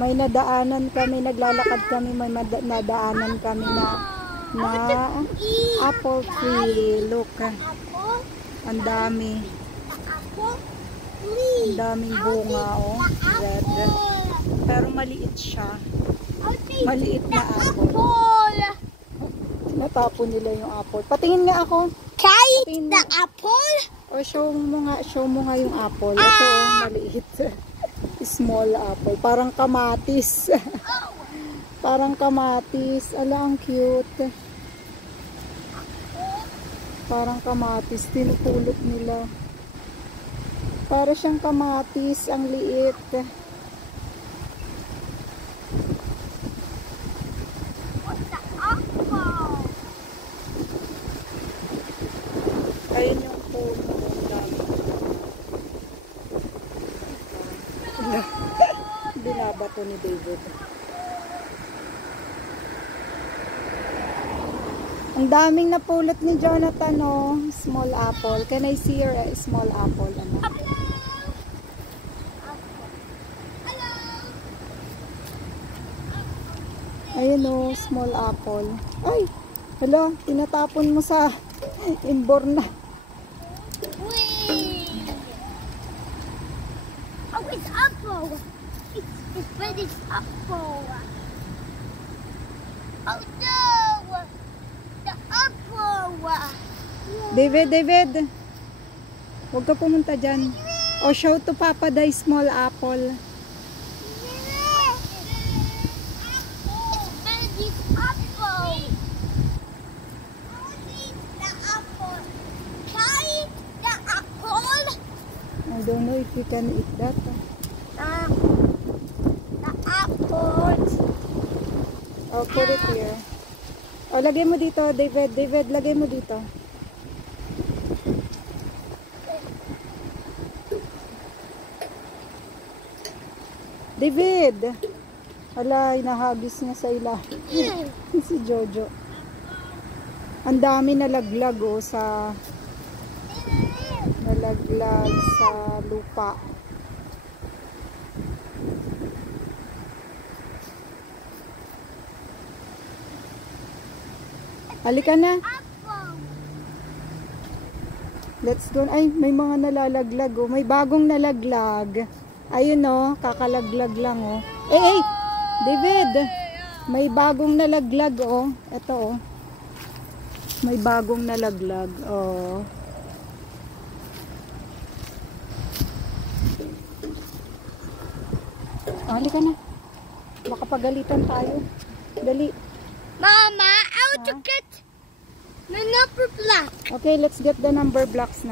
May nadaanan kami, naglalakad kami, may nadaanan kami na apple tree. Look. Ang dami. Ang daming bunga, oh. Red. Pero maliit siya. Maliit na apple. Natapon nila yung apple. Patingin nga ako. Kite the apple? O, show mo nga yung apple. Ito, oh, maliit. Small apple. Parang kamatis. Parang kamatis. Ala, ang cute. Parang kamatis. Tinutulot nila. Para siyang kamatis. Ang liit. Ayun yung puno. Binabato ni David. Ang daming napulot ni Jonathan, oh. Small apple. Can I see your small apple? Ano? Ayun, oh. Small apple. Ay! Hala, tinatapon mo sa indoor na. Oh, it's apple. It's very apple. Oh no! The apple. David. Huwag ka pumunta dyan. O, show to Papa the small apple. I don't know if you can eat that. The apples. Oh, put it here. Oh, lagay mo dito, David. David, lagay mo dito. David! Hala, inahagis niya sa ilalim. Si Jojo. Ang dami nalaglag, oh, sa nalaglag sa lupa. Halika na. Let's go. Ay, may mga nalalaglag, oh. May bagong nalaglag. Ayun, oh, kakalaglag lang, oh. David, may bagong nalaglag, oh. Ito, oh. May bagong nalaglag, oh. Halika na. Baka pagalitan tayo. Dali. Mama, I want to get the number block. Okay, let's get the number blocks na.